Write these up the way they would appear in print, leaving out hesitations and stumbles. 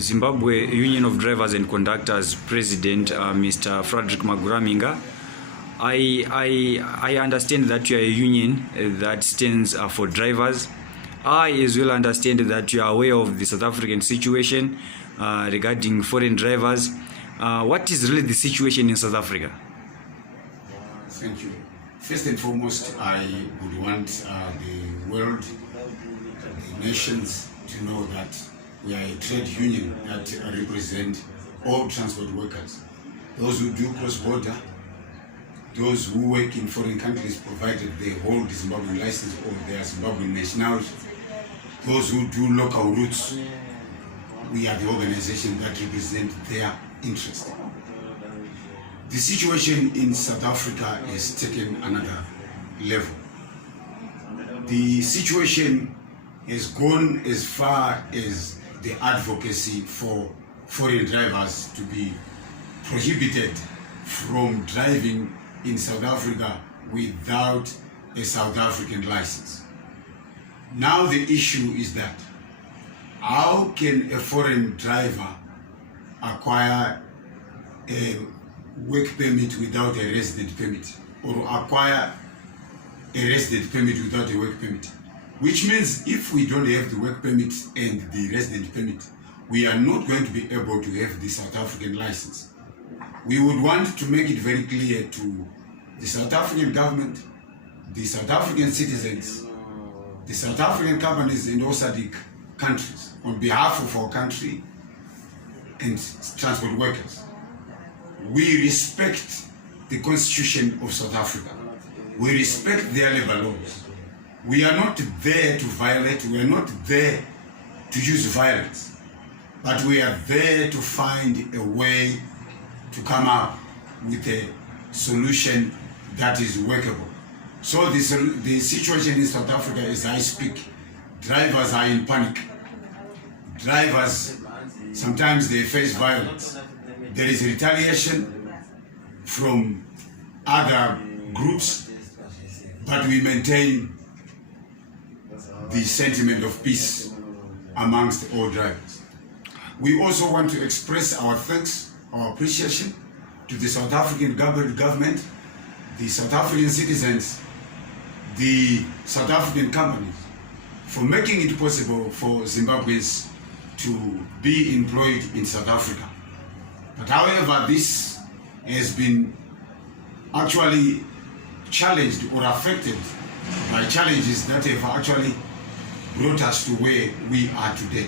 Zimbabwe Union of Drivers and Conductors President, Mr. Frederick Maguraminga. I understand that you are a union that stands for drivers. I as well understand that you are aware of the South African situation regarding foreign drivers. What is really the situation in South Africa? Thank you. First and foremost, I would want the world, the nations to know that we are a trade union that represent all transport workers. Those who do cross-border, those who work in foreign countries provided they hold the Zimbabwean license or their Zimbabwean nationality, those who do local routes, we are the organization that represent their interest. The situation in South Africa has taken another level. The situation has gone as far as the advocacy for foreign drivers to be prohibited from driving in South Africa without a South African license. Now the issue is that how can a foreign driver acquire a work permit without a resident permit, or acquire a resident permit without a work permit? Which means if we don't have the work permit and the resident permit, we are not going to be able to have the South African license. We would want to make it very clear to the South African government, the South African citizens, the South African companies and also the countries, on behalf of our country and transport workers. We respect the Constitution of South Africa. We respect their labor laws. We are not there to violate, we are not there to use violence, but we are there to find a way to come up with a solution that is workable. So the situation in South Africa, as I speak, drivers are in panic. Drivers, sometimes they face violence. There is retaliation from other groups, but we maintain the sentiment of peace amongst all drivers. We also want to express our thanks, our appreciation to the South African government, the South African citizens, the South African companies, for making it possible for Zimbabweans to be employed in South Africa. But however, this has been actually challenged or affected by challenges that have actually brought us to where we are today.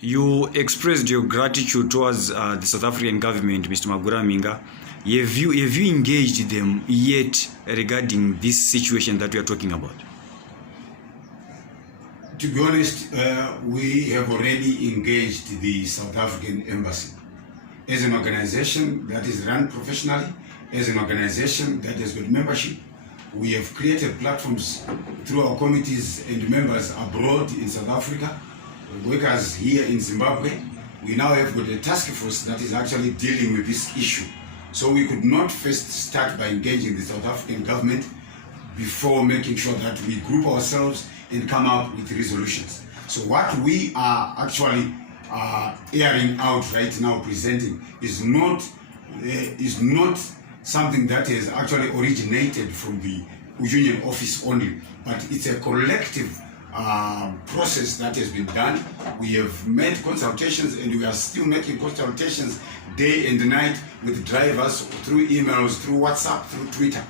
You expressed your gratitude towards the South African government, Mr. Maguraminga. Have you engaged them yet regarding this situation that we are talking about? To be honest, we have already engaged the South African Embassy as an organization that is run professionally, as an organization that has got membership. We have created platforms through our committees and members abroad in South Africa, workers here in Zimbabwe. We now have got a task force that is actually dealing with this issue. So we could not first start by engaging the South African government before making sure that we group ourselves and come up with resolutions. So what we are actually airing out right now, presenting, is not something that has actually originated from the union office only, but it's a collective process that has been done. We have made consultations and we are still making consultations day and night with drivers through emails, through WhatsApp, through Twitter.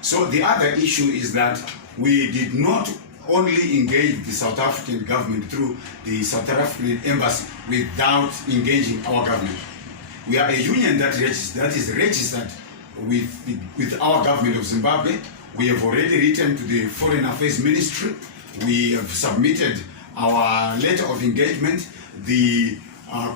So the other issue is that we did not only engage the South African government through the South African Embassy without engaging our government. We are a union that is registered with our government of Zimbabwe. We have already written to the Foreign Affairs Ministry. We have submitted our letter of engagement, the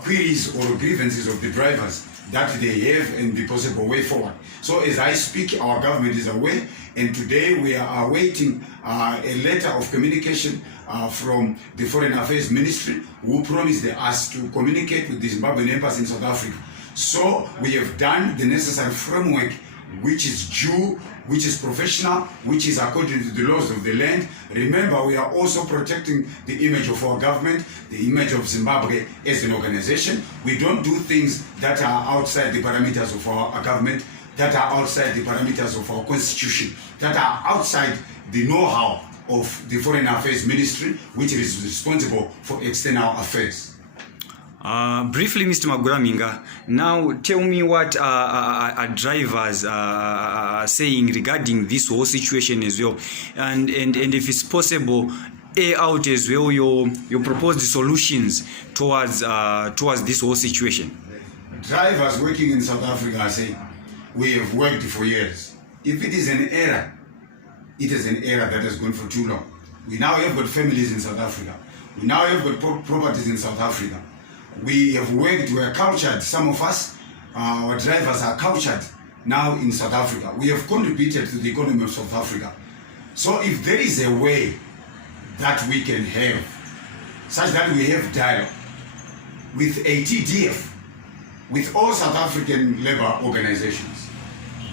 queries or grievances of the drivers that they have and the possible way forward. So as I speak, our government is aware, and today we are awaiting a letter of communication from the Foreign Affairs Ministry, who promised us to communicate with the Zimbabwean Embassy in South Africa. So we have done the necessary framework which is due, which is professional, which is according to the laws of the land. Remember, we are also protecting the image of our government, the image of Zimbabwe as an organization. We don't do things that are outside the parameters of our government, that are outside the parameters of our constitution, that are outside the know-how of the Foreign Affairs Ministry, which is responsible for external affairs. Briefly, Mr. Maguraminga, now tell me what drivers are saying regarding this whole situation as well, and if it's possible, air out as well your proposed solutions towards this whole situation. Drivers working in South Africa are saying, we have worked for years. If it is an error, it is an error that has gone for too long. We now have got families in South Africa. We now have got properties in South Africa. We have worked, we are cultured, some of us, our drivers are cultured now in South Africa. We have contributed to the economy of South Africa. So if there is a way that we can have, such that we have dialogue with ATDF, with all South African labor organizations,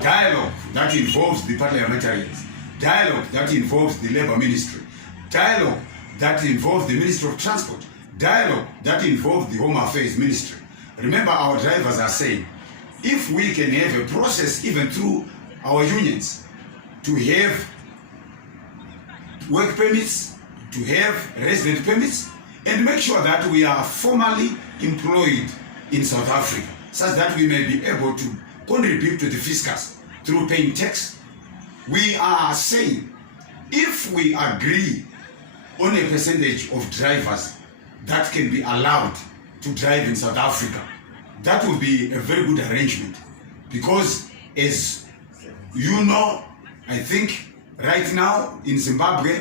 dialogue that involves the parliamentarians, dialogue that involves the labor ministry, dialogue that involves the Ministry of Transport, dialogue that involves the Home Affairs Ministry. Remember, our drivers are saying, if we can have a process even through our unions to have work permits, to have resident permits, and make sure that we are formally employed in South Africa, such that we may be able to contribute to the fiscus through paying tax. We are saying, if we agree on a percentage of drivers that can be allowed to drive in South Africa, that would be a very good arrangement. Because as you know, I think right now in Zimbabwe,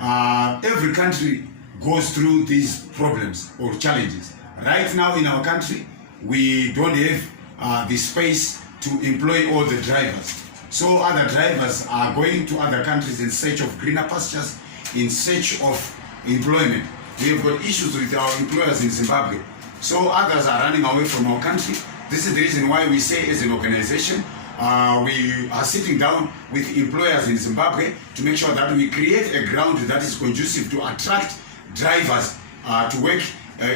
every country goes through these problems or challenges. Right now in our country, we don't have the space to employ all the drivers. So other drivers are going to other countries in search of greener pastures, in search of employment. We have got issues with our employers in Zimbabwe. So others are running away from our country. This is the reason why we say as an organization, we are sitting down with employers in Zimbabwe to make sure that we create a ground that is conducive to attract drivers to work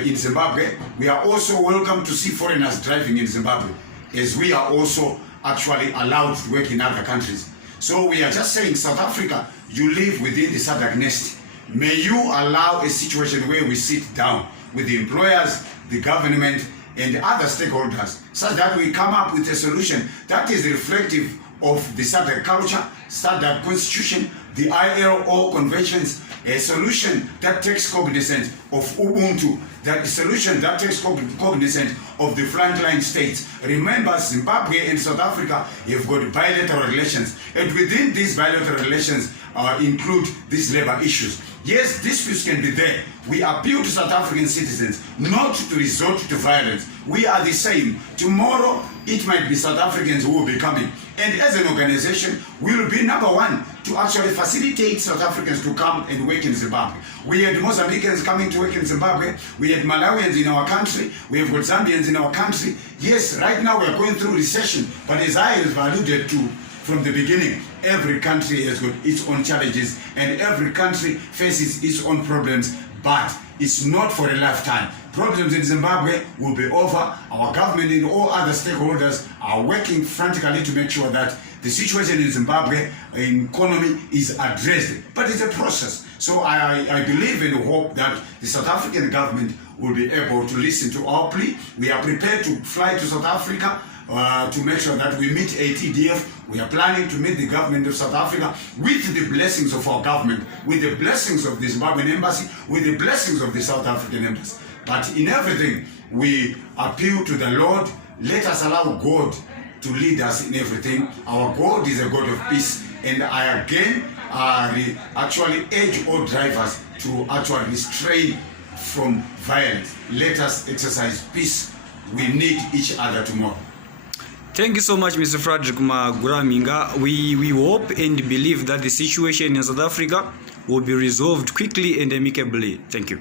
in Zimbabwe. We are also welcome to see foreigners driving in Zimbabwe, as we are also actually allowed to work in other countries. So we are just saying, South Africa, you live within the SADC nest. May you allow a situation where we sit down with the employers, the government, and other stakeholders, such that we come up with a solution that is reflective of the SADC culture, SADC constitution, the ILO conventions, a solution that takes cognizance of Ubuntu, that solution that takes cognizance of the frontline states. Remember, Zimbabwe and South Africa have got bilateral relations, and within these bilateral relations include these labor issues. Yes, disputes can be there. We appeal to South African citizens not to resort to violence. We are the same. Tomorrow, it might be South Africans who will be coming. And as an organization, we will be number one to actually facilitate South Africans to come and work in Zimbabwe. We had Mozambicans coming to work in Zimbabwe. We had Malawians in our country. We have got Zambians in our country. Yes, right now we are going through recession. But as I have alluded to from the beginning, every country has got its own challenges and every country faces its own problems, but it's not for a lifetime. Problems in Zimbabwe will be over. Our government and all other stakeholders are working frantically to make sure that the situation in Zimbabwe economy is addressed. But it's a process. So I believe and hope that the South African government will be able to listen to our plea. We are prepared to fly to South Africa to make sure that we meet ATDF. We are planning to meet the government of South Africa with the blessings of our government, with the blessings of the Zimbabwean embassy, with the blessings of the South African embassy. But in everything, we appeal to the Lord. Let us allow God to lead us in everything. Our God is a God of peace. And I again actually urge all drivers to actually restrain from violence. Let us exercise peace. We need each other tomorrow. Thank you so much, Mr. Frederick Maguraminga. We hope and believe that the situation in South Africa will be resolved quickly and amicably. Thank you.